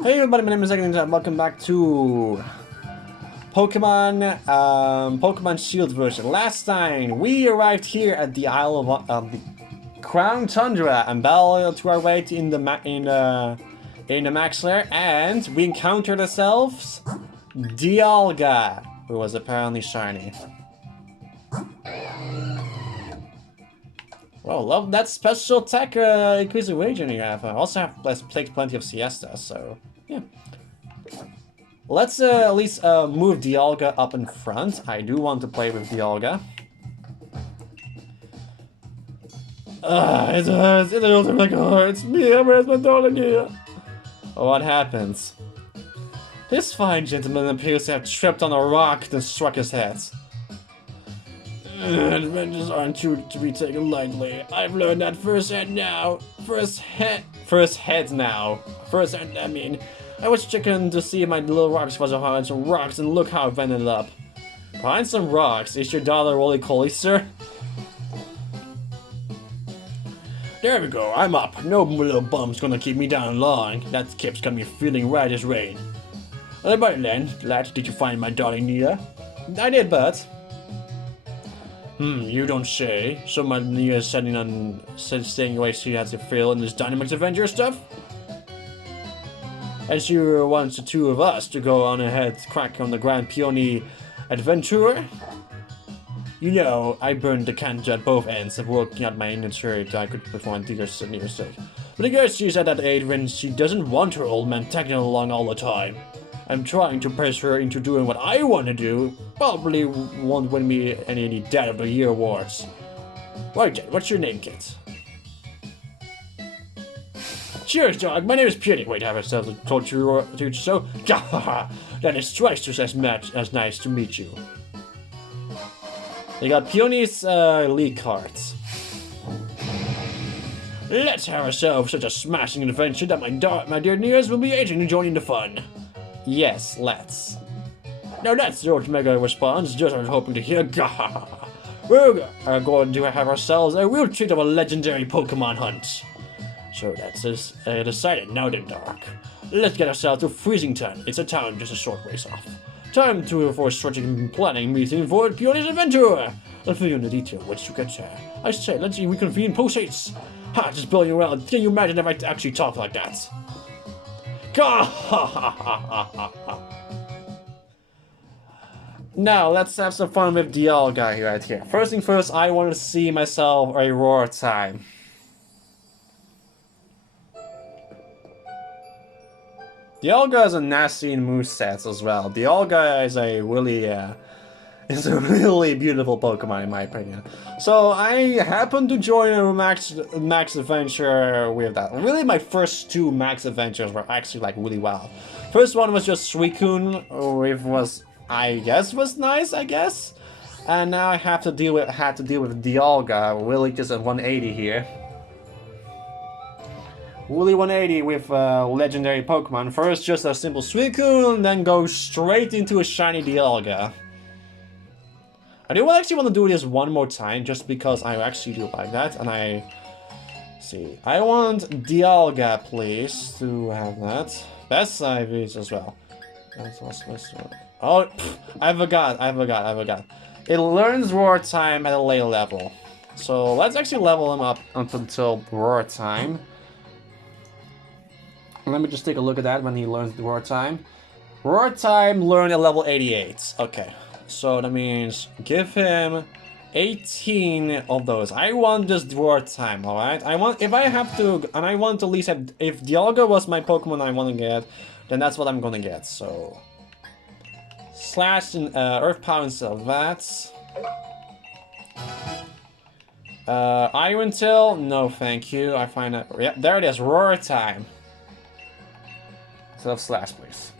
Hey everybody, my name is Egg and welcome back to Pokemon Shield version. Last time we arrived here at the Isle of the Crown Tundra and battled to our way in the Max Lair, and we encountered ourselves Dialga, who was apparently shiny. Well, love that special attack increasing region you have. I also have played plenty of Siesta, so yeah. Let's at least move Dialga up in front. I do want to play with Dialga. It hurts. It hurts like hurts. Mia, where's my darling here? What happens? This fine gentleman appears to have tripped on a rock and struck his head. Adventures aren't to be taken lightly. I've learned that firsthand now. Firsthand, I mean. I was checking to see if my little rocks was behind some rocks, and look how I've ended up. Behind some rocks? Is your daughter roly-poly, sir? There we go, I'm up. No little bum's gonna keep me down long. That kip's got me feeling right as rain. Everybody then, lad, did you find my darling Nia? I did, but... you don't say. So my Nia is staying away so you had to fail in this Dynamax Avenger stuff? As you want the two of us to go on ahead, crack on the Grand Peony Adventure. You know, I burned the candle at both ends of working out my inventory so I could perform Near's sake. But I guess she's at that age when she doesn't want her old man tagging along all the time. I'm trying to press her into doing what I want to do. Probably won't win me any Dad of the Year awards. Right then, what's your name, kid? Cheers, dog. My name is Peony. Wait, have ourselves told you so? That is twice just as nice to meet you. They got Peony's league cards. Let's have ourselves such a smashing adventure that my dear Nears will be aging and joining the fun. Yes, let's. Now that's George Mega response, just I was hoping to hear. We're going to have ourselves a real treat of a legendary Pokemon hunt. So that's decided. Now then, Dark. Let's get ourselves to Freezington. It's a town just a short ways off. Time for a strategic planning meeting for Peony's adventure. I'll fill you in the detail once you get there. I say, let's reconvene post-haste. Ha, just blowing you around. Can you imagine if I actually talk like that? Now, let's have some fun with Dialga right here. First thing first, I want to see myself a roar time. Dialga is a nasty moveset as well. Dialga is a really beautiful Pokemon in my opinion. So I happened to join a Max Adventure with that. Really, my first two Max Adventures were actually like really wild. First one was just Suicune, which was was nice, I guess. And now I had to deal with Dialga, really just a 180 here. Woolly 180 with legendary Pokemon. First just a simple Suicune, then go straight into a shiny Dialga. I do actually want to do this one more time, just because I actually do like that, and see. I want Dialga, please, to have that. Best IVs as well. Oh, I forgot. It learns Roar Time at a later level. So let's actually level him up until Roar Time. Let me just take a look at that when he learns the Roar Time. Roar Time learned at level 88. Okay, so that means give him 18 of those. I want this Roar Time, alright? I want to at least have, if Dialga was my Pokemon I want to get, then that's what I'm gonna get, so. Slash and Earth Power instead of that. Iron Tail, no thank you. I find that, yeah, there it is, Roar Time. Instead of Slash, please.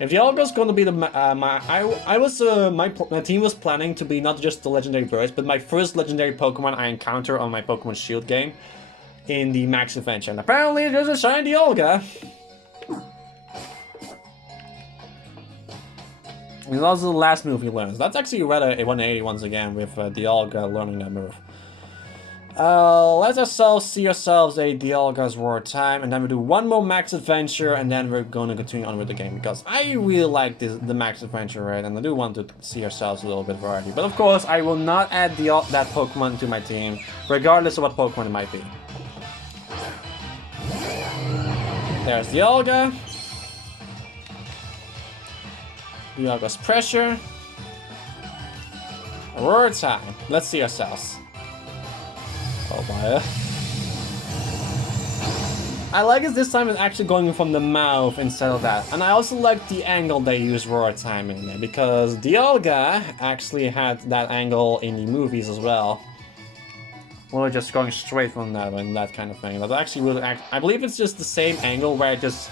If Dialga's going to be the my team was planning to be not just the legendary birds, but my first legendary Pokemon I encounter on my Pokemon Shield game in the Max Adventure. And apparently there's a shiny Dialga. And also the last move he learns. That's actually rather a 180 once again with Dialga learning that move. Let ourselves see ourselves a Dialga's War time, and then we do one more max adventure, and then we're gonna continue on with the game, because I really like the max adventure, right? And I do want to see ourselves a little bit variety. But of course, I will not add that Pokemon to my team, regardless of what Pokemon it might be. There's Dialga. Dialga's pressure. Roar time. Let's see ourselves. Oh my. I like it this time it's actually going from the mouth instead of that. And I also like the angle they use roar time in there, because Dialga actually had that angle in the movies as well. Well, just going straight from that and that kind of thing. But actually, I believe it's just the same angle where it just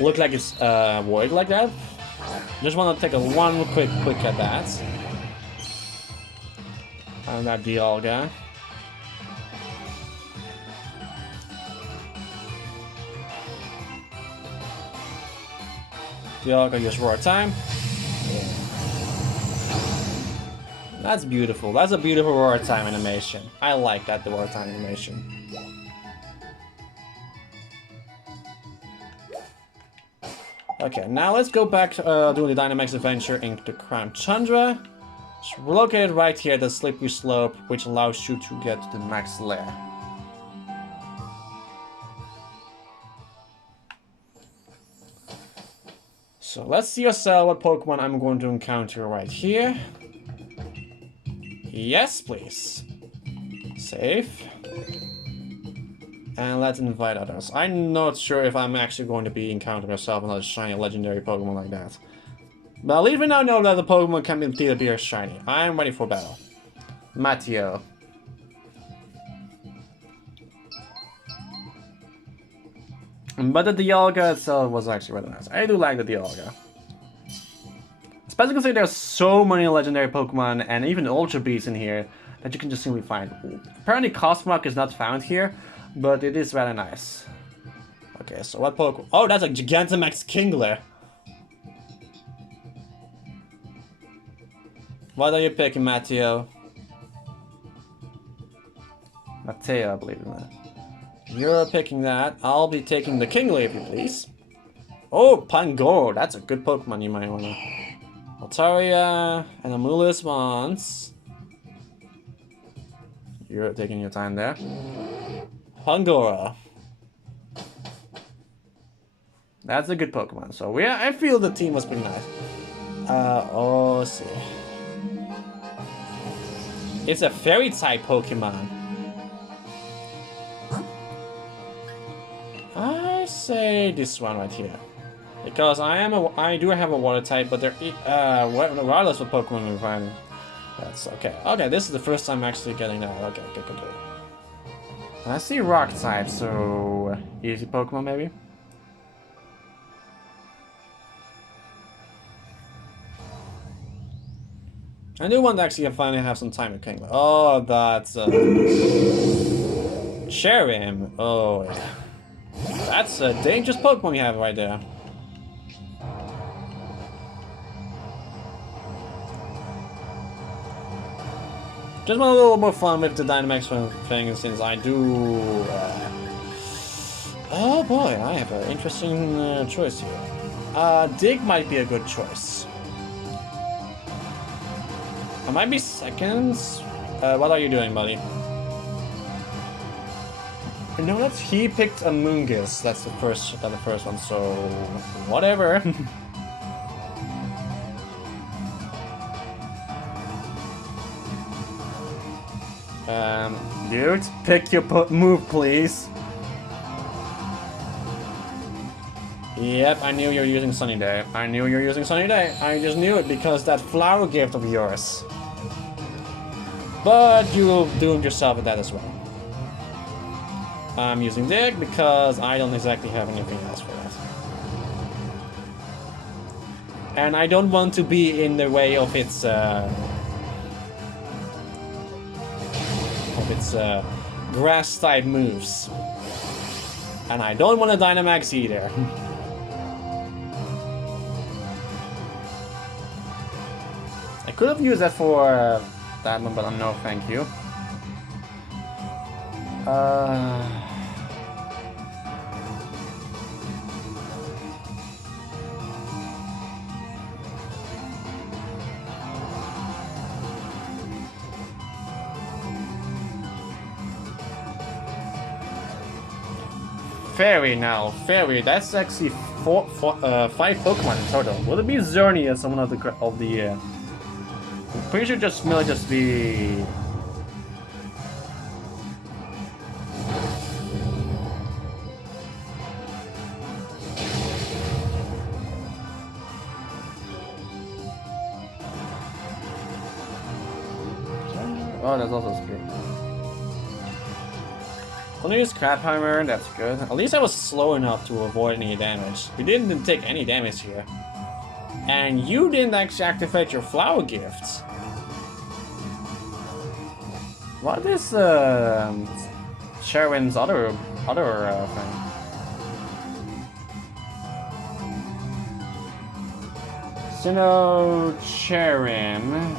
looked like it's void like that. Just want to take one quick at that. And that Dialga. Dialga use roar time. Yeah. That's beautiful. That's a beautiful roar time animation. I like that, the roar time animation. Okay, now let's go back to doing the Dynamax adventure into the Crown Tundra. So we're located right here at the slippery slope, which allows you to get to the max lair. So let's see what Pokemon I'm going to encounter right here. Yes, please. Save. And let's invite others. I'm not sure if I'm actually going to be encountering myself another shiny legendary Pokemon like that. But at least we now know that the Pokemon can be shiny. I'm ready for battle. Matteo. But the Dialga itself was actually really nice. I do like the Dialga. Especially considering there's so many legendary Pokemon and even Ultra Beasts in here that you can just simply find. Apparently Cosmog is not found here, but it is rather nice. Okay, so what Pokemon? Oh, that's a Gigantamax Kingler. What are you picking, Matteo? Matteo, I believe in that. You're picking that. I'll be taking the Kingler, if you please. Oh, Pangoro. That's a good Pokemon you might want to. Altaria and Amulis Mons. You're taking your time there. Pangoro. That's a good Pokemon. So I feel the team was pretty nice. Oh, let's see. It's a Fairy type Pokemon. I say this one right here, because I do have a water type, but regardless of Pokemon we're finding, that's okay. Okay, this is the first time actually getting that. Okay, good. And I see rock type, so easy Pokemon maybe. I do want to actually finally have some time with Kingler. Oh, that's Cherim. Oh yeah. That's a dangerous Pokemon you have right there. Just want a little more fun with the Dynamax thing, since I do... Oh boy, I have an interesting choice here. Dig might be a good choice. I might be seconds. What are you doing, buddy? No, that's he picked a Moongus. That's the first one. So whatever. Dude, pick your move, please. Yep, I knew you were using Sunny Day. I just knew it because that flower gift of yours. But you doomed yourself with that as well. I'm using Dig because I don't exactly have anything else for that. And I don't want to be in the way of its grass type moves. And I don't want a Dynamax either. I could have used that for that one, but no thank you. Fairy now. Fairy, that's actually 5 Pokemon in total. Will it be Zerny as someone of the I'm pretty sure just may just be. Oh, that's also screwed. Only use Crab Hammer, that's good. At least I was slow enough to avoid any damage. We didn't take any damage here. And you didn't actually activate your flower gifts. What is Sherwin's other thing? Sinnoh-Cherim.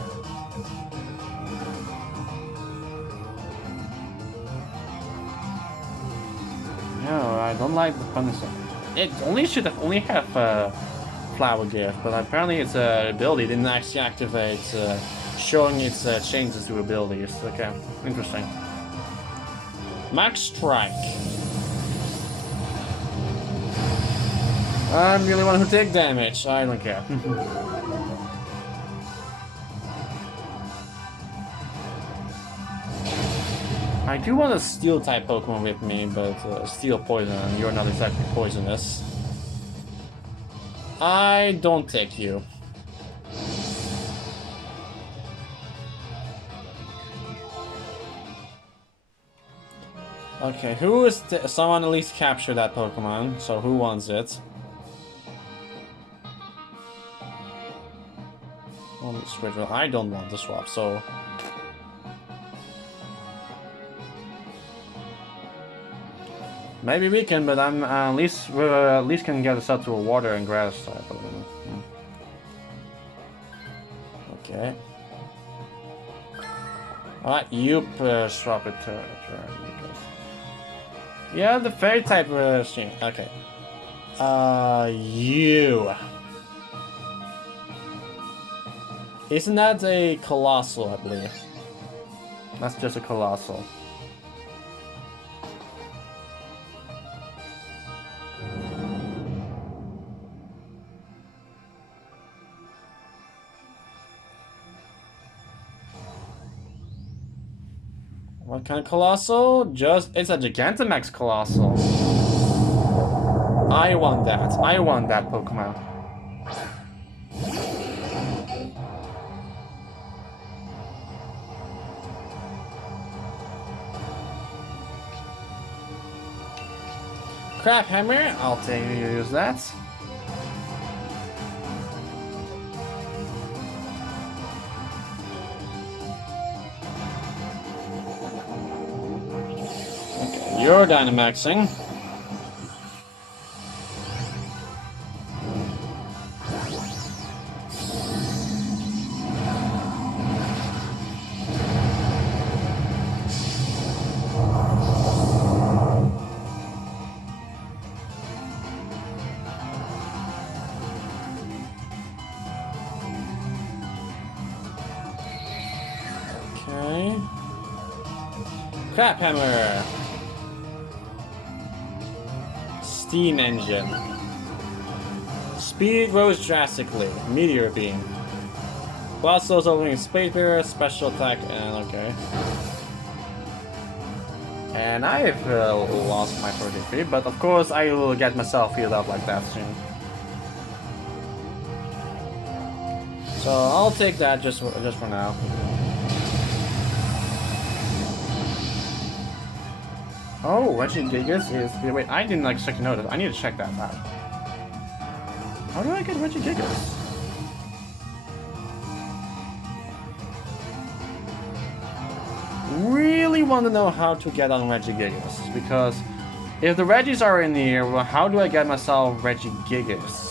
No, I don't like the punishment. It only should have only have flower gift, but apparently its ability didn't actually activate, showing its changes to abilities. Okay, interesting. Max Strike. I'm the only one who take damage. I don't care. I do want a steel type Pokemon with me, but steel poison, and you're not exactly poisonous. I don't take you. Okay, who is someone at least capture that Pokemon? So who wants it? I don't want to swap, so. Maybe we can, but I'm at least can get us up to a water and grass type. Okay. Alright, you swap it to because yeah, the fairy type stream. Okay. You. Isn't that a colossal? I believe. That's just a colossal. What kind of colossal? Just it's a Gigantamax colossal. I want that. I want that Pokemon. Crab Hammer, I'll take you use that. Okay, you're Dynamaxing. Crab Hammer! Steam Engine. Speed rose drastically. Meteor Beam. Blastos opening Space Bear, special attack, and okay. And I've lost my 43, but of course I will get myself healed up like that soon. So I'll take that just for now. Oh, Regigigas is. Wait, I didn't like check notice. I need to check that out. How do I get Regigigas? Really want to know how to get on Regigigas, because if the Regis are in here, well, how do I get myself Regigigas?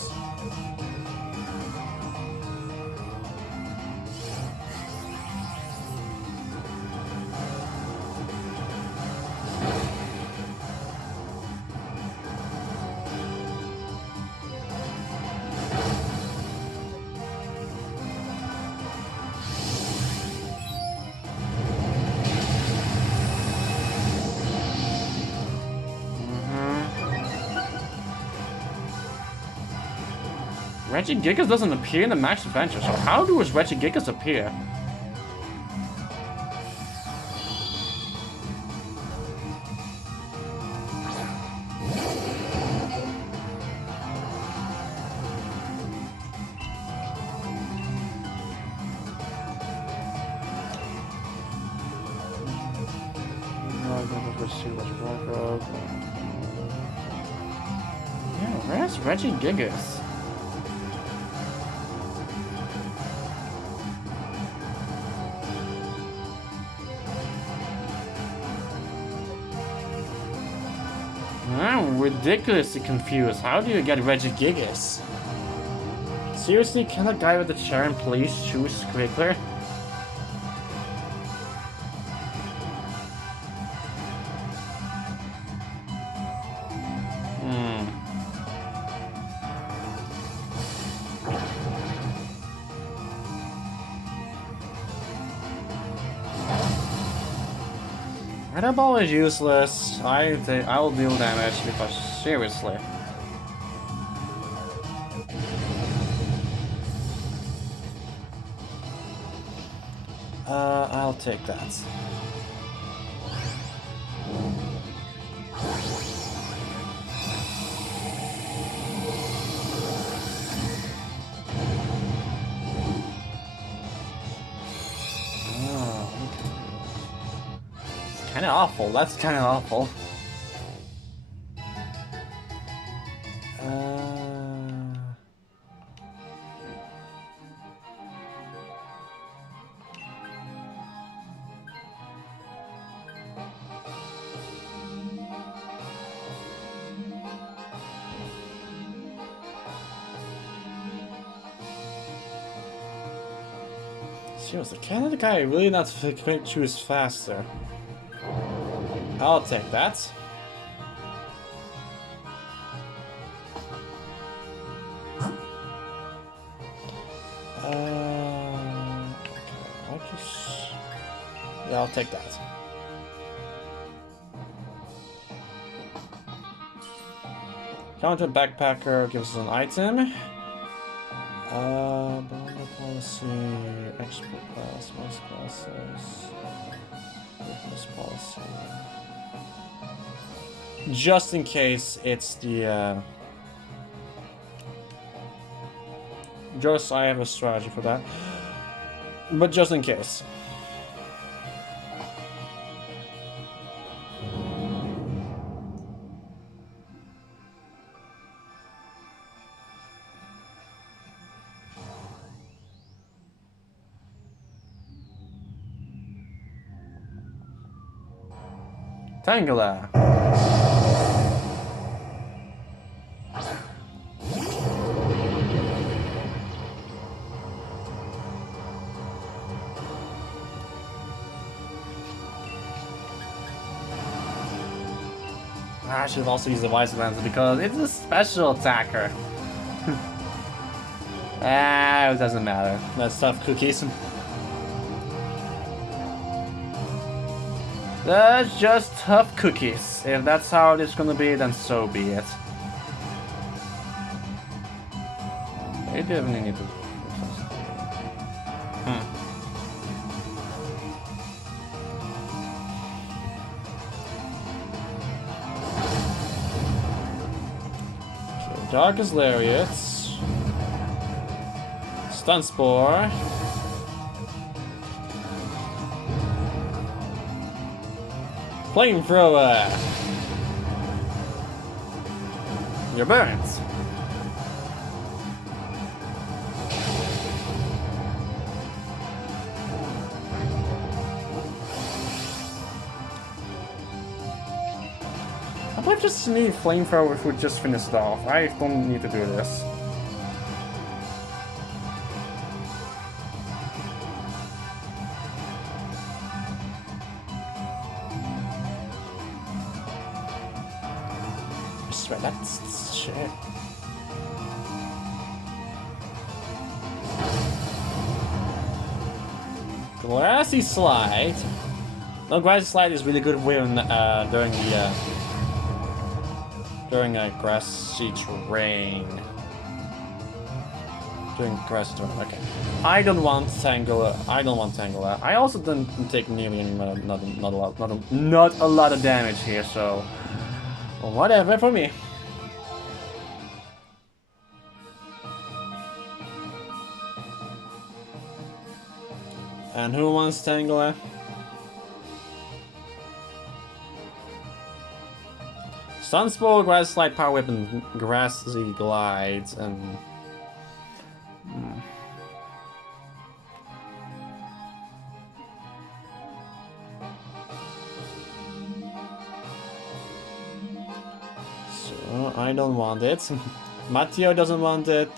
Regigigas doesn't appear in the Max Adventure, so how does Regigigas appear? Yeah, where's Regigigas? I'm ridiculously confused. How do you get Regigigas? Seriously, can the guy with the chair and please choose Squiggler? Weather Ball is useless. I will deal damage because seriously. I'll take that. Kinda awful. That's kinda awful. Seriously, can the guy really not choose faster? I'll take that. Yeah, I'll take that. Counter Backpacker gives us an item. Bonder policy, export class, most classes, witness policy. Just in case it's the just I have a strategy for that. But just in case. Tangela. I should have also used the Wise Lens because it's a special attacker. It doesn't matter. That's tough cookies. That's just tough cookies. If that's how it's gonna be, then so be it. They definitely need to... Okay, Darkest Lariat. Stun Spore. Flamethrower! Your burns! I believe just need Flamethrower if we just finish it off. I don't need to do this. That's shit. Grassy Slide. No, Grassy Slide is really good when during a grassy terrain. doing grass turn. Okay. I don't want Tangela. I don't want Tangela. I also don't take nearly any not a lot of damage here, so whatever for me. And who wants Tangela? Sunspore, Grass Slide, Power Whip, and Grassy Glides, and... So, I don't want it. Matteo doesn't want it.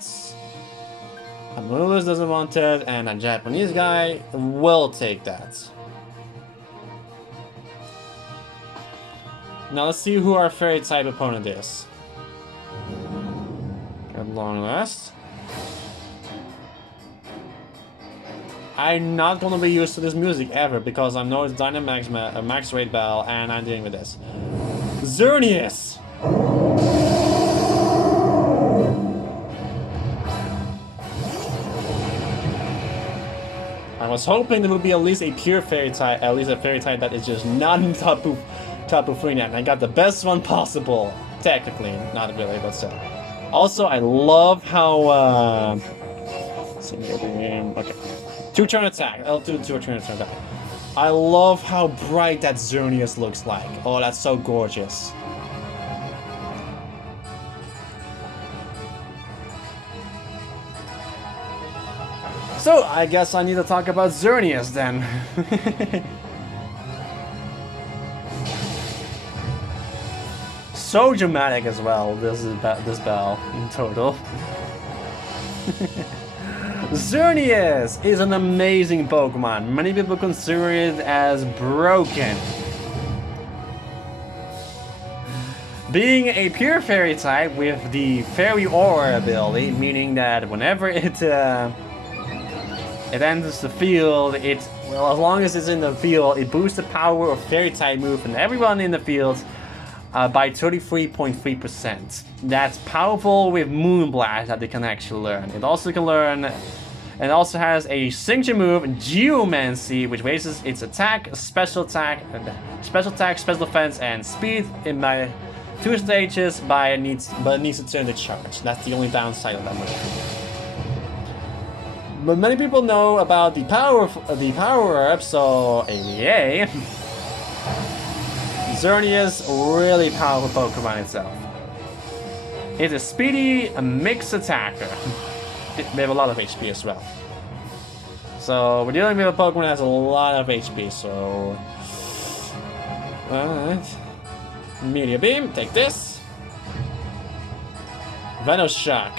Amulus doesn't want it, and a Japanese guy will take that. Now let's see who our fairy type opponent is. At long last. I'm not gonna be used to this music ever because I know it's Dynamax Max Raid Bell and I'm dealing with this. Xerneas! I was hoping there would be at least a pure fairy type, at least a fairy type that is just not in Tapu Fini, and I got the best one possible. Technically, not really, but still. Also, I love how okay. 2-turn attack. L2 2-turn attack. I love how bright that Xerneas looks like. Oh, that's so gorgeous. So, I guess I need to talk about Xerneas then. So dramatic as well, this bell in total. Xerneas is an amazing Pokemon. Many people consider it as broken. Being a pure fairy type with the Fairy Aura ability, meaning that whenever it enters the field, well, as long as it's in the field, it boosts the power of fairy type move and everyone in the field by 33.3%. That's powerful with Moonblast that they can actually learn. It also can learn, and also has a signature move, Geomancy, which raises its attack, special attack, special defense, and speed in my 2 stages, but it needs to turn the charge. That's the only downside of that move. But many people know about the power-up, so AVA. Xerneas, really powerful Pokemon itself. It's a speedy, mixed attacker. They have a lot of HP as well. So we're dealing with a Pokemon that has a lot of HP, so... Alright. Meteor Beam, take this. Venoshock.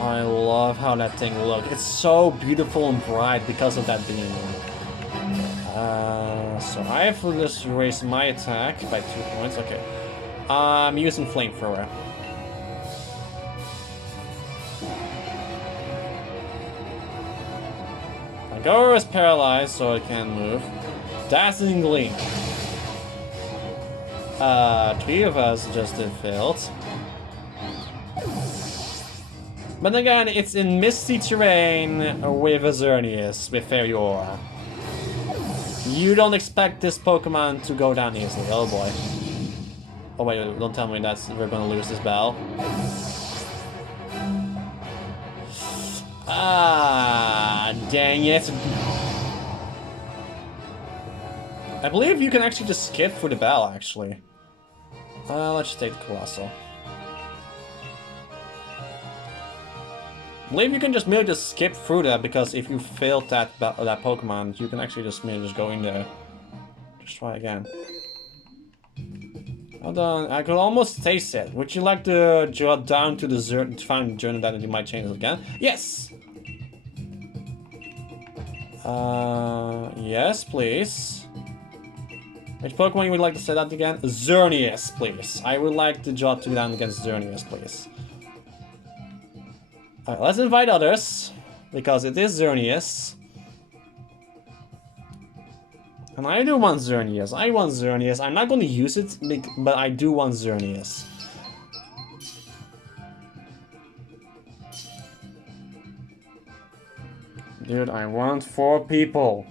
I love how that thing looks. It's so beautiful and bright because of that beam. So I have to just raise my attack by 2 points. Okay. I'm using Flamethrower. Agora is paralyzed, so it can move. Dazzling Gleam. 3 of us just failed. But again, it's in misty terrain with a Xerneas, with Fairy Aura. You don't expect this Pokemon to go down easily. Oh boy. Oh wait, don't tell me that we're gonna lose this battle. Ah, dang it. I believe you can actually just skip through the battle, actually. Let's just take the Colossal. I believe you can just merely just skip through that, because if you failed that Pokemon, you can actually just merely just go in there. Just try again. Hold on, I could almost taste it. Would you like to jot down to the found journal that you might change it again? Yes! Yes, please. Which Pokemon you would like to set out again? Xerneas, please. I would like to jot down against Xerneas, please. Alright, let's invite others, because it is Xerneas. And I do want Xerneas. I want Xerneas. I'm not going to use it, but I do want Xerneas. Dude, I want 4 people.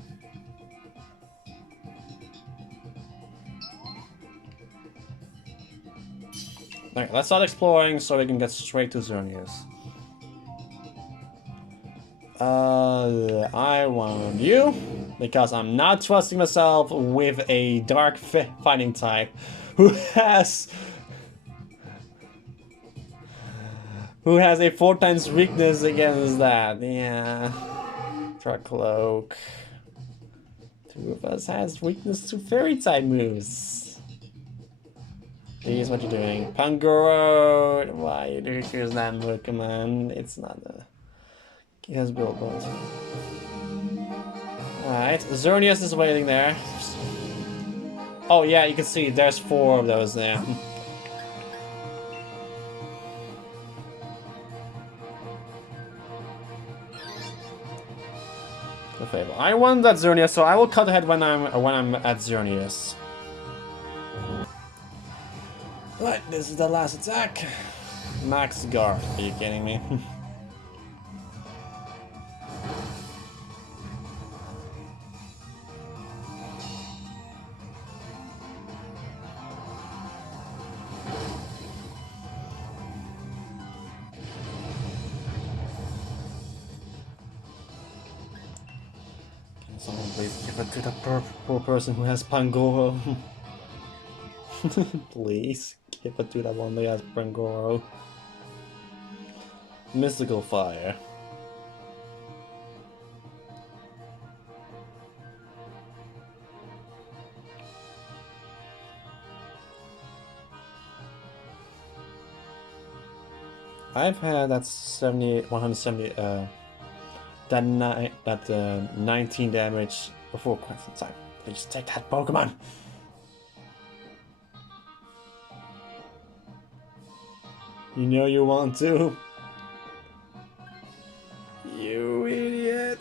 Okay, let's start exploring so we can get straight to Xerneas. I want you, because I'm not trusting myself with a dark fighting type who has a 4 times weakness against that. Yeah. Truck Cloak. 2 of us has weakness to fairy type moves. Please, what you doing? Pangoro! Why you do choose that move? Come on, it's not a... He has build bones. Alright, Xerneas is waiting there. Oh yeah, you can see there's 4 of those there. The Fable. I want that Xerneas, so I will cut ahead when I'm at Xerneas. Right, this is the last attack. Max Guard. Are you kidding me? Someone please give it to the poor person who has Pangoro. Please, give it to that one that has Pangoro. Mystical Fire. I've had that 170, that 19 damage before quite some time. Please take that Pokemon. You know you want to. You idiot.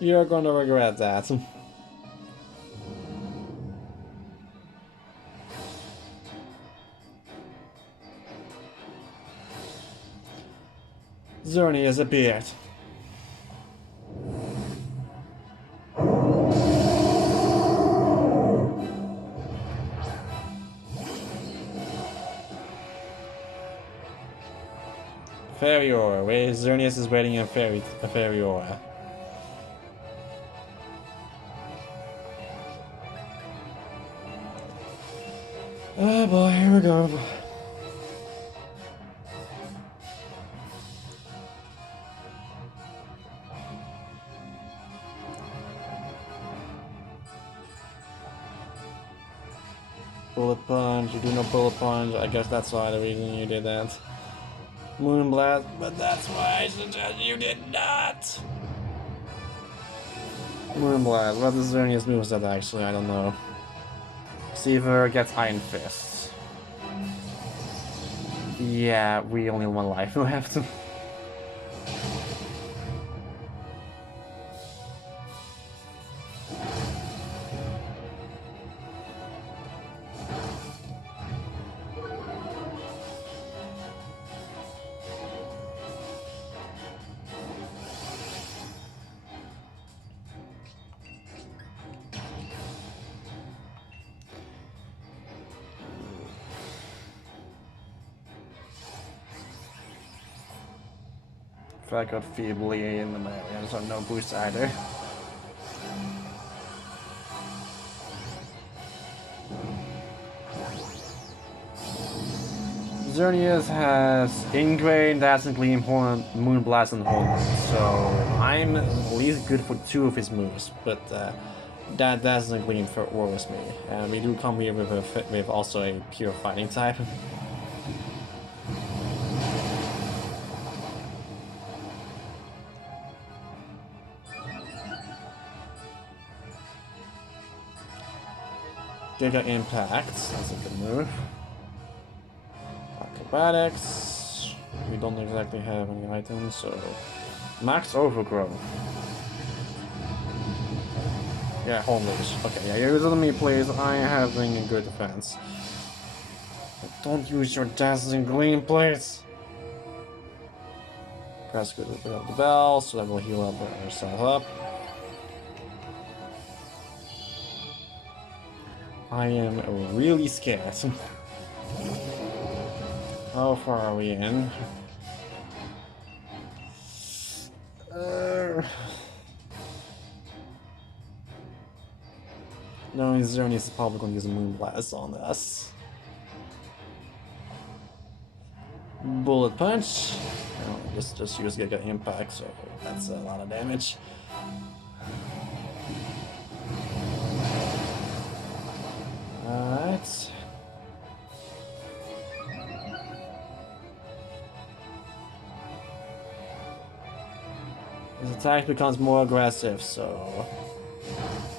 You're gonna regret that. Xerneas appeared. Fairy Aura. Where Xerneas is waiting a fairy Aura. Oh boy, here we go. Bullet Punch, you do no Bullet Punch. I guess that's why the reason you did that. Moonblast, but that's why I suggest you did not. Moonblast, what is Xerneas moveset actually? I don't know. Seaver gets Iron Fist. Yeah, we only have 1 life left. If I got feebly in the melee, so no boost either. Xerneas has Ingrain, Dazzling Gleam, Moonblast, and Horn, so I'm at least good for 2 of his moves, but that Dazzling Gleam worries me. And we do come here with also a pure fighting type. Giga Impact, that's a good move. Acrobatics, we don't exactly have any items, so Max Overgrow. Yeah, hold loose. Okay, yeah, use it on me, please. I am having a good defense. But don't use your dazzling gleam, please. Press good to pick up the bell, so that will heal up ourselves up. I am really scared. How far are we in? No, Zerny is probably going to use a Moonblast on us. Bullet Punch. Oh, just use Giga Impact, so that's a lot of damage. Alright. His attack becomes more aggressive, so...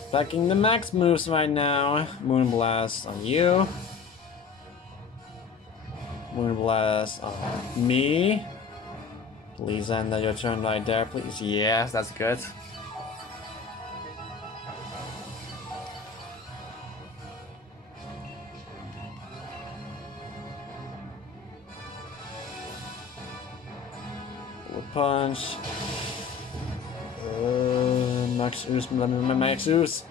Backing the max moves right now. Moonblast on you. Moonblast on me. Please end your turn right there, please. Yes, that's good. Punch. Max Ooze, let me Max Ooze.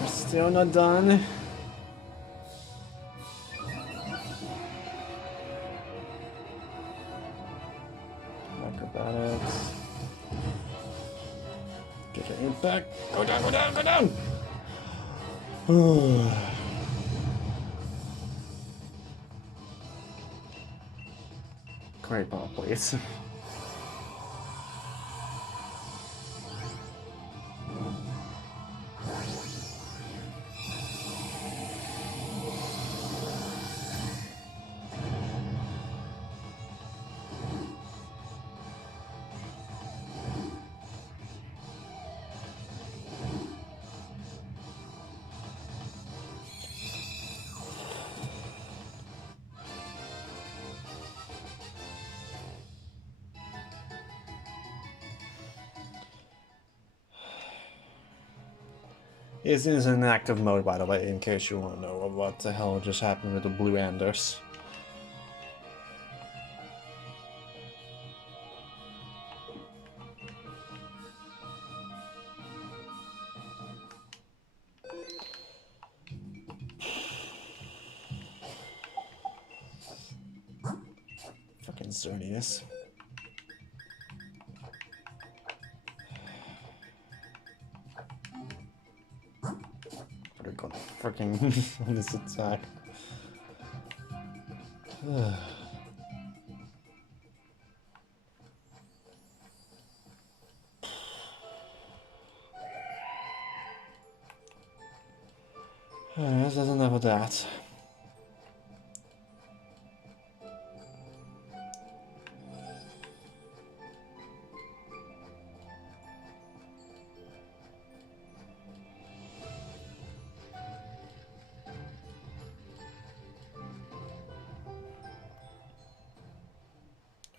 We're still not done. Acrobatics. Get your impact. Go down, go down, go down! Great ball, please. It's in active mode, by the way, in case you want to know what the hell just happened with the blue Anders. Fucking Xerneas. Freaking on this attack. That's enough of that.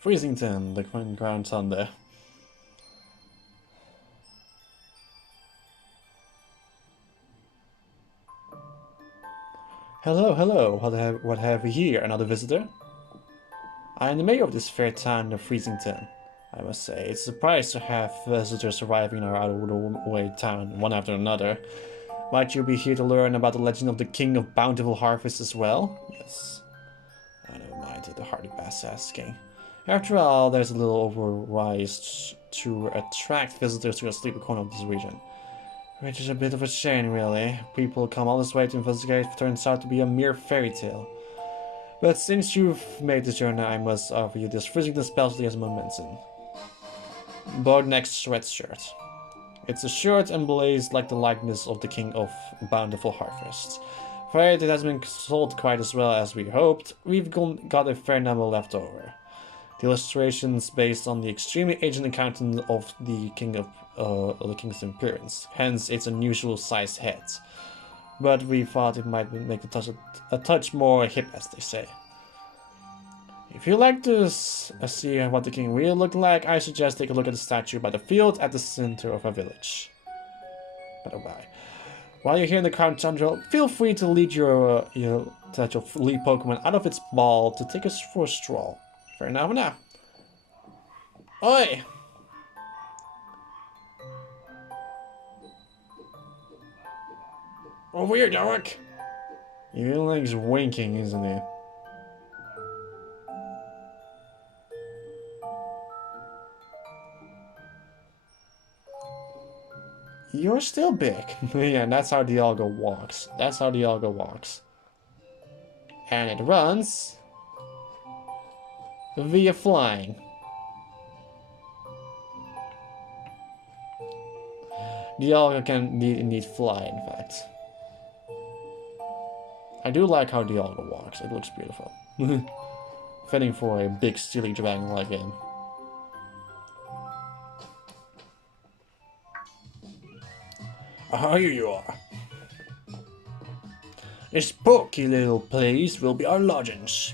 Freezington, the Ground Thunder. Hello, hello, what have we here? Another visitor? I am the mayor of this fair town of Freezington. I must say, it's a surprise to have visitors arriving in our out-of-the-way town, one after another. Might you be here to learn about the legend of the King of Bountiful Harvest as well? Yes. I don't mind, the hardy past asking. After all, there's a little overrise to attract visitors to a sleepy corner of this region. Which is a bit of a shame, really. People come all this way to investigate what turns out to be a mere fairy tale. But since you've made this journey, I must offer you this freezing specialty as a memento. Boardneck's sweatshirt. It's a shirt emblazoned like the likeness of the King of Bountiful Harvest. Afraid it hasn't been sold quite as well as we hoped. We've got a fair number left over. The illustration's based on the extremely ancient account of the King's appearance. Hence, its unusual sized head. But we thought it might make a touch more hip, as they say. If you like to see what the king will look like, I suggest take a look at the statue by the field at the center of a village. Bye. While you're here in the crown tundra, feel free to lead your lead Pokemon out of its ball to take us for a stroll. For now. Oi! Over here, Derek! He likes winking, isn't he? You're still big. Yeah, that's how Dialga walks. And it runs via flying. Dialga can indeed fly, in fact. I do like how Dialga walks. It looks beautiful. Fitting for a big, steely dragon-like game. Here you are. This pokey little place will be our lodgings.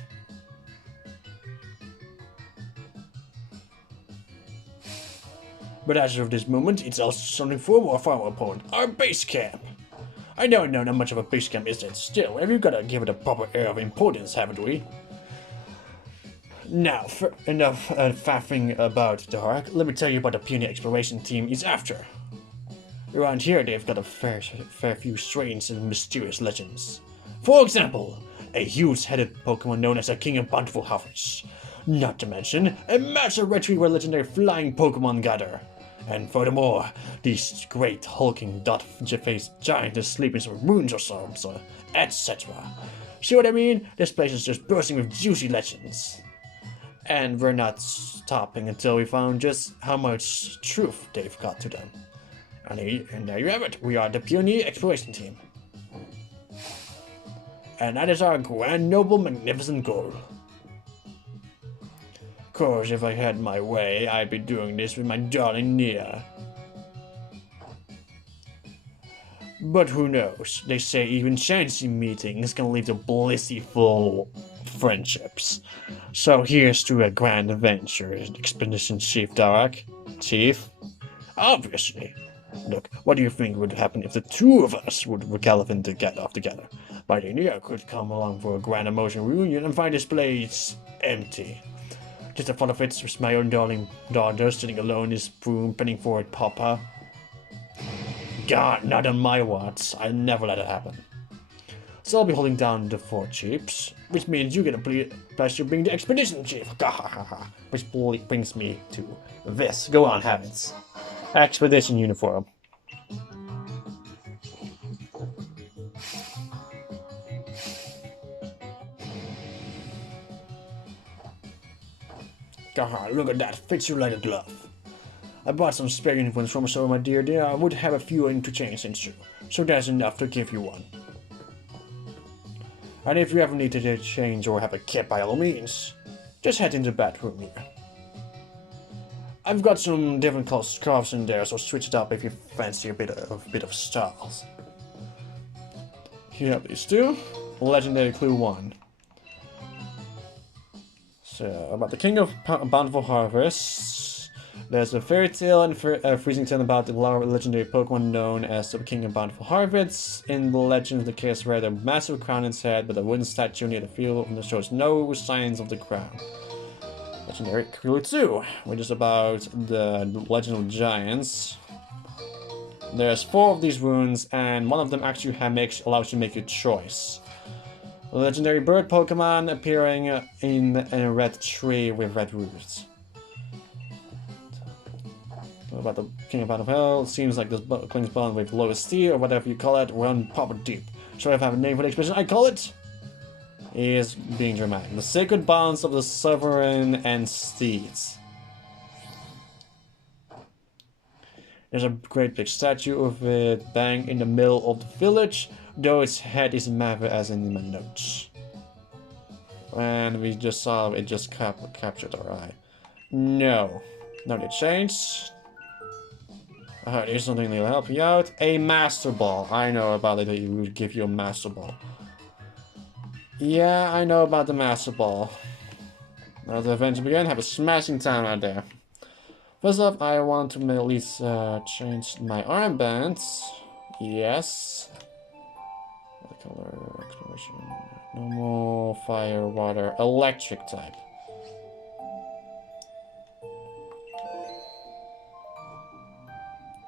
But as of this moment, it's also something far more important. Our base camp. I don't know how much of a base camp is it. Still, we've got to give it a proper air of importance, haven't we? Now, enough faffing about Dark. Let me tell you what the Pioneer Exploration Team is after. Around here, they've got a fair few strange and mysterious legends. For example, a huge-headed Pokemon known as a King of Bountiful Harvest. Not to mention, a massive retreat where legendary flying Pokemon gather. And furthermore, this great hulking dot-faced giant is sleeping some ruins or so, etc. See what I mean? This place is just bursting with juicy legends. And we're not stopping until we found just how much truth they've got to them. And there you have it, we are the Pioneer Exploration Team. And that is our grand, noble, magnificent goal. Of course, if I had my way, I'd be doing this with my darling Nia. But who knows, they say even chancy meetings can lead to blissful friendships. So here's to a grand adventure, Expedition Chief Darak. Chief? Obviously. Look, what do you think would happen if the two of us would gallivant to get off together? My Nia could come along for a grand emotional reunion and find this place empty. Just the thought of it with my own darling daughter sitting alone in his room, penning for it, Papa. God, not on my watch. I'll never let it happen. So I'll be holding down the fort, chiefs, which means you get a pleasure of being the expedition chief. Which brings me to this. Go on, have it. Expedition uniform. Look at that, fits you like a glove. I bought some spare uniforms from so my dear, I would have a few interchange since you, so there's enough to give you one. And if you ever need to change or have a kit, by all means, just head into the bathroom here. I've got some different colored scarves in there, so switch it up if you fancy a bit of styles. Here are these two. Legendary Clue 1. So, about the King of Bountiful Harvest. There's a fairy tale and freezing tale about the legendary Pokemon known as the King of Bountiful Harvest. In the legend, the case wears a massive crown on its head, but a wooden statue near the field that shows no signs of the crown. Legendary Clue 2, which is about the legend of giants. There's 4 of these runes, and one of them actually allows you to make a choice. A legendary bird Pokemon appearing in a red tree with red roots. About the King of Battle Hell, seems like this clings bond with lowest tier, or whatever you call it, run proper deep. So if I have a name for the expedition, I call it is being dramatic. The sacred bonds of the sovereign and steeds. There's a great big statue of it bang in the middle of the village, though its head is massive as in my notes. And we just saw it just captured our eye. No need change. Here's something that'll help you out. A Master Ball. I know about it, that it would give you a Master Ball. Yeah, I know about the Master Ball. Now the adventure begin. Have a smashing time out there. First off, I want to at least change my armbands. Yes. What color? Exploration. Normal, fire, water, electric type.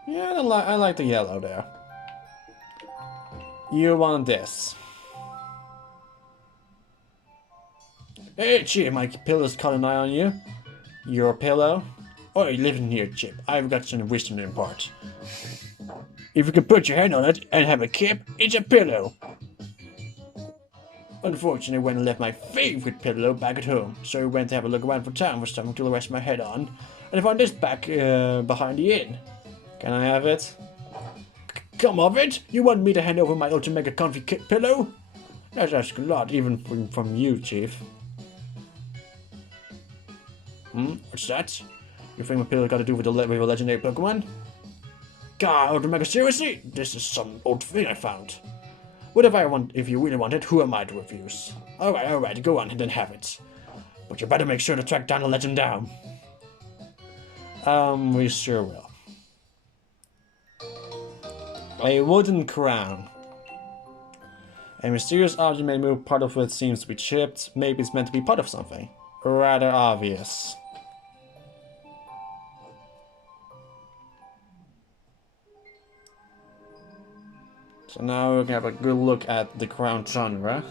Yeah, I like the yellow there. You want this. Hey, Chip, my pillow's caught an eye on you. Your pillow? Oh, you live in here, Chip. I've got some wisdom to impart. If you can put your hand on it and have a kip, it's a pillow. Unfortunately, I went and left my favorite pillow back at home, so I went to have a look around for town for something to rest my head on, and I found this back behind the inn. Can I have it? Come of it? You want me to hand over my ultra mega comfy pillow? That's asking a lot, even from you, Chief. What's that? You think my pillow got to do with a legendary Pokemon? God, ultra mega, seriously? This is some old thing I found. If you really want it, who am I to refuse? Alright, go on and then have it. But you better make sure to track down the legend down. We sure will. A wooden crown. A mysterious object may move, part of it seems to be chipped. Maybe it's meant to be part of something. Rather obvious. So now we can have a good look at the crown genre.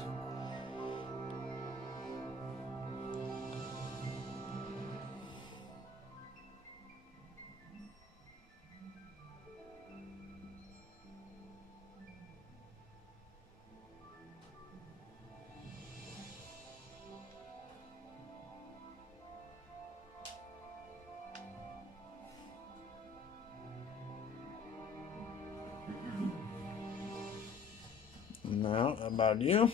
Now, about you.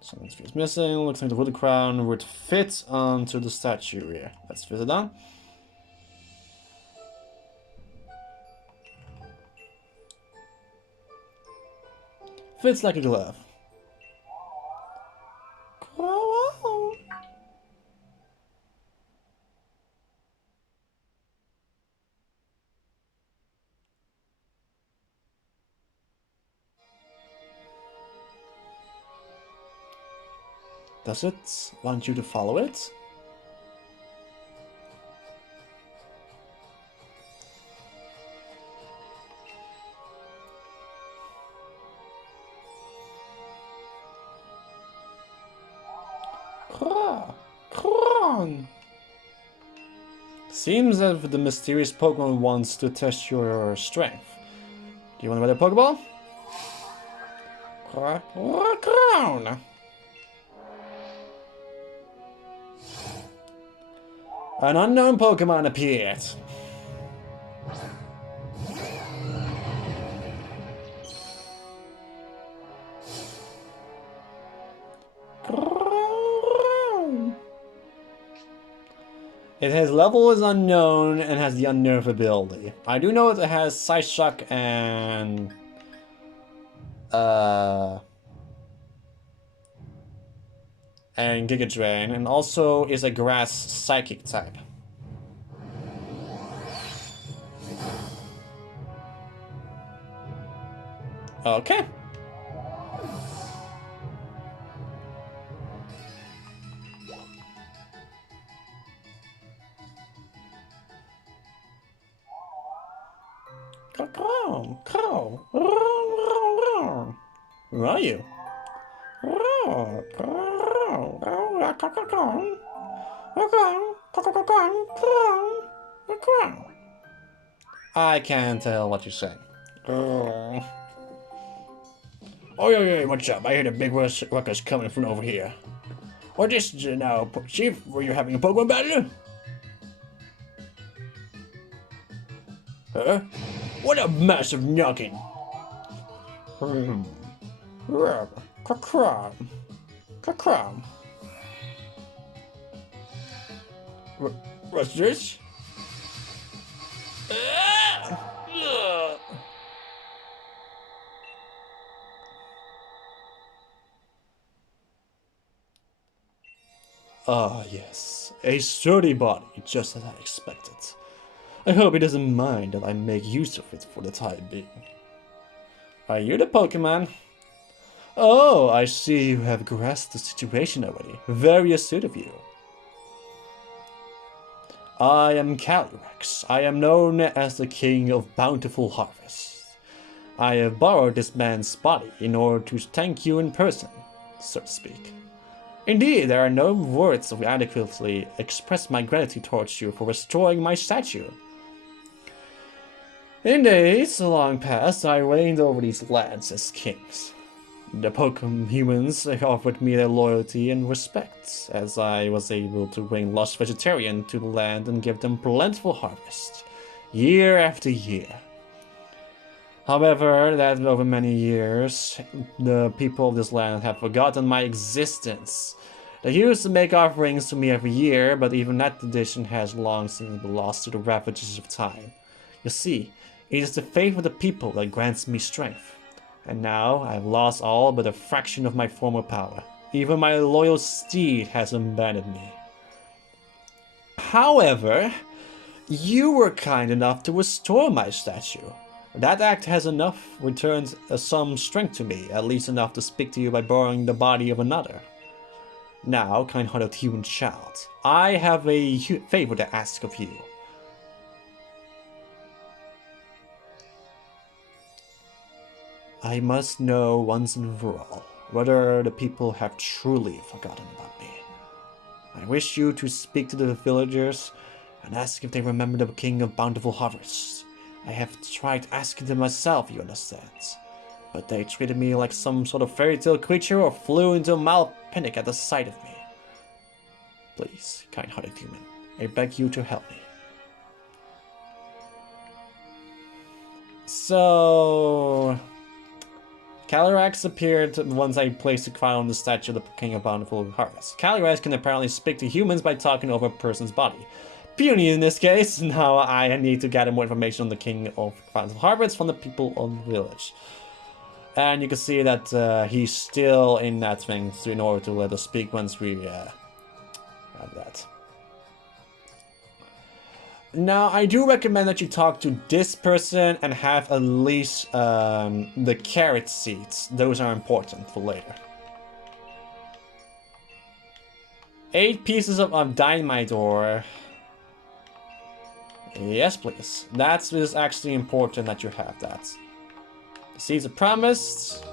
Something's missing. Looks like the wooden crown would fit onto the statue here. Let's fit it on. Fits like a glove. Does it want you to follow it? Seems as if the mysterious Pokemon wants to test your strength. Do you want another Pokeball? Crown. An unknown Pokemon appeared. Its level is unknown and has the Unnerve ability. I do know it has Side Shock and Giga Drain, and also is a Grass Psychic type. Okay. Who are you? I can't tell what you're saying. Oh, yeah, what's up? I hear the big ruckus coming from over here. What is this now, Chief? Were you having a Pokemon battle? Huh? What a massive knocking! What's this? Ah, yes. A sturdy body, just as I expected. I hope he doesn't mind that I make use of it for the time being. Are you the Pokemon? Oh, I see you have grasped the situation already. Very astute of you. I am Calyrex. I am known as the King of Bountiful Harvest. I have borrowed this man's body in order to thank you in person, so to speak. Indeed, there are no words to adequately express my gratitude towards you for restoring my statue. In days long past, I reigned over these lands as kings. The Pokemon humans offered me their loyalty and respect, as I was able to bring lost vegetarian to the land and give them plentiful harvest, year after year. However, that over many years, the people of this land have forgotten my existence. They used to make offerings to me every year, but even that tradition has long since been lost to the ravages of time. You see, it is the faith of the people that grants me strength. And now I have lost all but a fraction of my former power. Even my loyal steed has abandoned me. However, you were kind enough to restore my statue. That act has returned some strength to me, at least enough to speak to you by borrowing the body of another. Now, kind-hearted human child, I have a favor to ask of you. I must know once and for all whether the people have truly forgotten about me. I wish you to speak to the villagers and ask if they remember the King of Bountiful Harvests. I have tried asking them myself, you understand, but they treated me like some sort of fairy tale creature or flew into a mild panic at the sight of me. Please, kind-hearted human, I beg you to help me. So... Calyrex appeared once I placed a crown on the statue of the King of Bountiful Harvest. Calyrex can apparently speak to humans by talking over a person's body. Puny in this case. Now I need to gather more information on the King of Bountiful Harvest from the people of the village. And you can see that he's still in that thing in order to let us speak once we have that. Now, I do recommend that you talk to this person and have at least the carrot seeds. Those are important for later. 8 pieces of dynamite ore. Yes, please. That is actually important that you have that. The seeds are promised.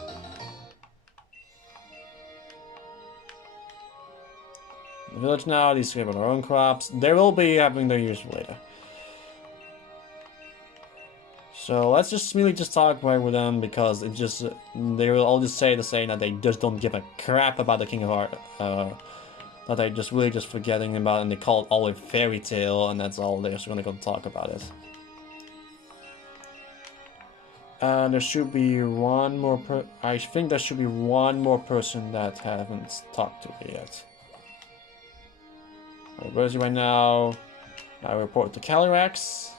The village now, these have their own crops. They will be having their use later. So let's just really talk right with them because it just they will all just say the same that they just don't give a crap about the King of Art, that they just really just forgetting about, and they call it all a fairy tale, and that's all they're just gonna go talk about it. There should be one more I think there should be one more person that haven't talked to me yet. Right, where is he right now? I report to Calyrex.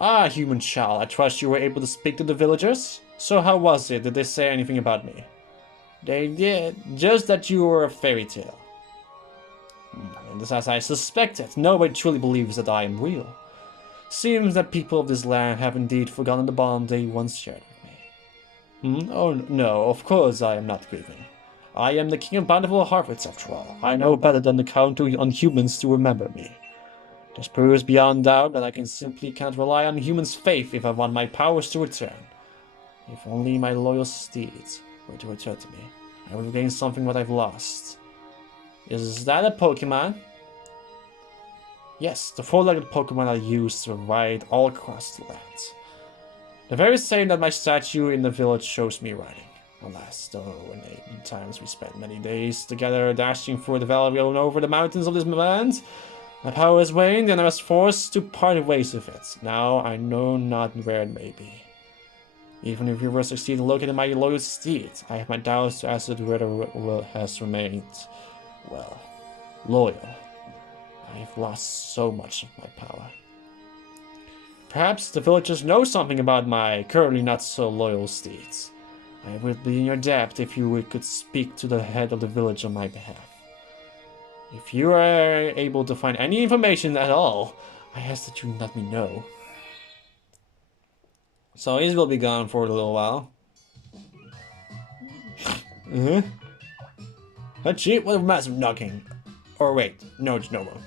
Ah, human child, I trust you were able to speak to the villagers? So how was it? Did they say anything about me? They did, just that you were a fairy tale. And as I suspected, nobody truly believes that I am real. Seems that people of this land have indeed forgotten the bond they once shared with me. Oh no, of course I am not grieving. I am the King of Bountiful Harvests after all. I know better than to count on humans to remember me. This proves beyond doubt that I simply can't rely on humans' faith if I want my powers to return. If only my loyal steeds were to return to me, I would regain something what I've lost. Is that a Pokemon? Yes, the 4-legged Pokemon I used to ride all across the lands. The very same that my statue in the village shows me riding. Alas, though, in 8 times we spent many days together dashing through the valley and over the mountains of this land. My power has waned, and I was forced to part ways with it. Now I know not where it may be. Even if you were succeed in locating my loyal steed, I have my doubts as to whether it has remained, well, loyal. I have lost so much of my power. Perhaps the villagers know something about my currently not so loyal steeds. I would be in your debt if you could speak to the head of the village on my behalf. If you are able to find any information at all, I ask that you let me know. So he will be gone for a little while. A cheat with a massive knocking. Or wait, no, it's no one.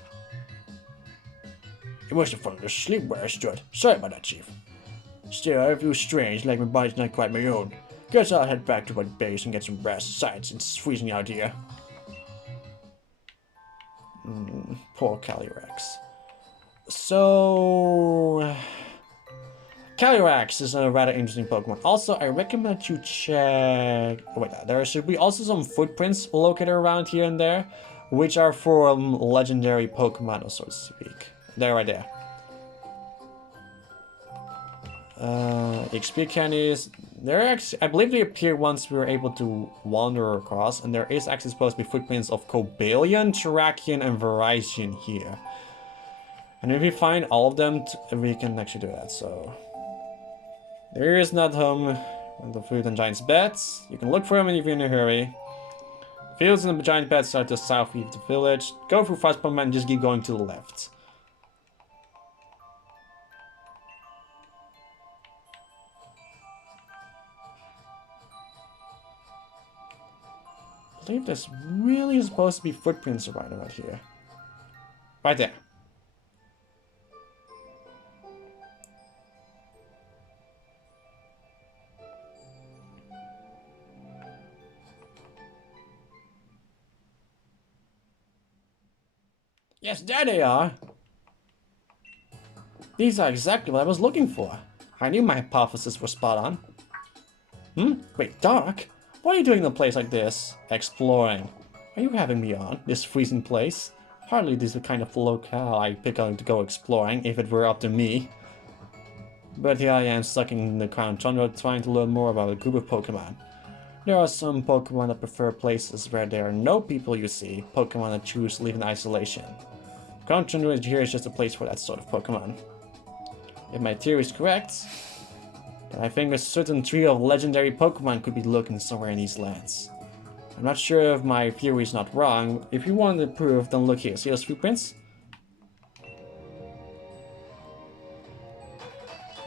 It must have fallen asleep where I stood. Sorry about that, Chief. Still, I feel strange, like my body's not quite my own. Guess I'll head back to my base and get some rest. Besides, it's freezing out here. Poor Calyrex. So... Calyrex is a rather interesting Pokemon. Also, I recommend you check... Oh, wait, there should be also some footprints located around here and there, which are for legendary Pokemon, so to speak. They're right there. XP candies. They're actually, I believe they appear once we were able to wander across, and there is actually supposed to be footprints of Cobalion, Terrakion, and Verizon here. And if we find all of them, we can actually do that, so... There is not home. The food and giant's beds. You can look for them if you're in a hurry. Fields and the giant beds are to the south of the village. Go through Frostbomb and just keep going to the left. I believe there's really supposed to be footprints right here. Right there. Yes, there they are. These are exactly what I was looking for. I knew my hypothesis was spot on. Wait, Dark? What are you doing in a place like this? Exploring. Are you having me on? This freezing place? Hardly this is the kind of locale I'd pick out to go exploring if it were up to me. But here I am stuck in the Crown Tundra trying to learn more about a group of Pokemon. There are some Pokemon that prefer places where there are no people, you see. Pokemon that choose to live in isolation. Crown Tundra here is just a place for that sort of Pokemon. If my theory is correct, then I think a certain trio of legendary Pokemon could be lurking somewhere in these lands. I'm not sure if my theory is not wrong. If you want the proof, then look here. See those footprints?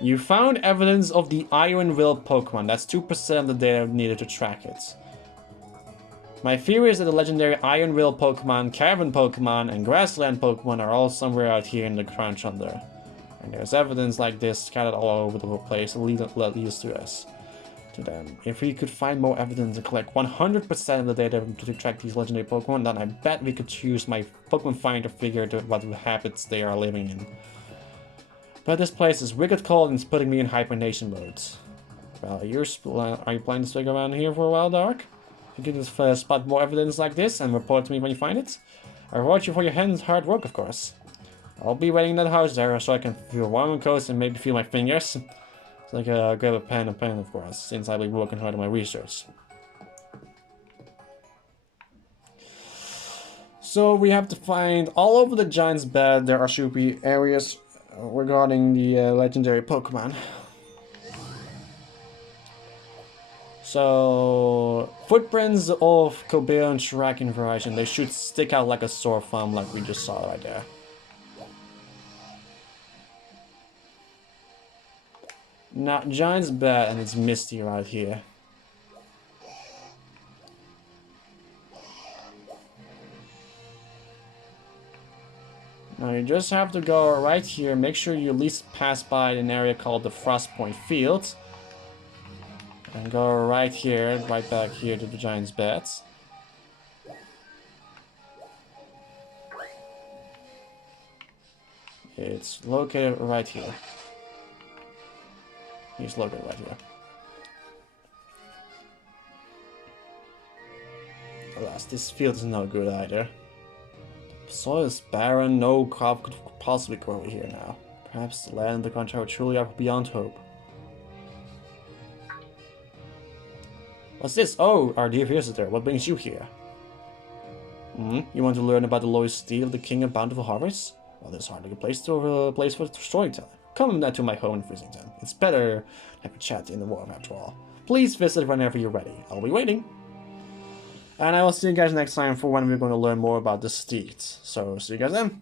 You found evidence of the Iron Will Pokemon. That's 2% of the data needed to track it. My theory is that the legendary Iron Will Pokemon, Cavern Pokemon, and Grassland Pokemon are all somewhere out here in the Crown Tundra. And there's evidence like this scattered all over the place that leads to us. To them. If we could find more evidence and collect 100% of the data to track these legendary Pokemon, then I bet we could use my Pokemon Finder figure to what habits they are living in. But this place is wicked cold and it's putting me in hibernation mode. Well, are you planning to stick around here for a while, Dark? You can just spot more evidence like this and report to me when you find it. I reward you for your hard work, of course. I'll be waiting in that house there so I can feel warm and cozy and maybe feel my fingers. So I can grab a pen, of course, since I'll be working hard on my research. So we have to find all over the giant's bed there should be areas regarding the legendary Pokemon. So footprints of Cobalion, Terrakion, Verizon, they should stick out like a sore thumb like we just saw right there. Now, giant's bed and it's misty right here. Now you just have to go right here, make sure you at least pass by an area called the Frostpoint Field. And go right here, right back here to the giant's beds. It's located right here. He's located right here. Alas, this field is not good either. The soil is barren, no crop could possibly grow here now. Perhaps the land and the country are truly up beyond hope. What's this? Oh, our dear visitor, what brings you here? You want to learn about the loyal steed of the King of Bountiful Harvest? Well, there's hardly a place for storytelling. Come to my home in Frizzington. It's better to have a chat in the wharf after all. Please visit whenever you're ready. I'll be waiting. And I will see you guys next time for when we're going to learn more about the steeds. So, see you guys then.